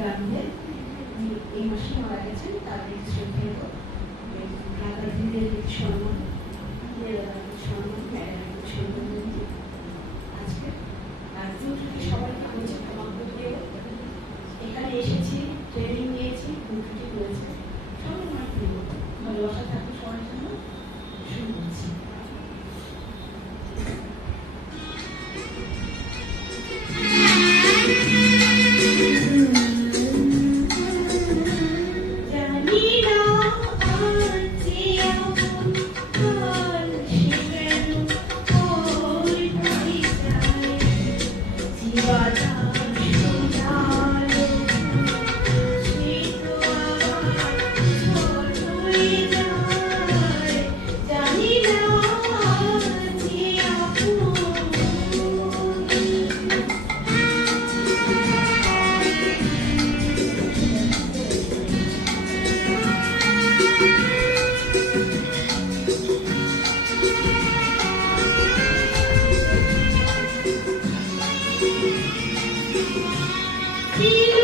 গ্রামে এই মাসে মারা গেছেন, তাদের শ্রদ্ধেয় ঢাকার সম্মান আজকে সবাইকে বলছে ক্ষমা করে এখানে এসেছি, ট্রেনিং নিয়েছি, ছুটি করেছে, সবাই আমার প্রিয় ভালোবাসা থাকবে সবার জন্য। শুরু করছি। See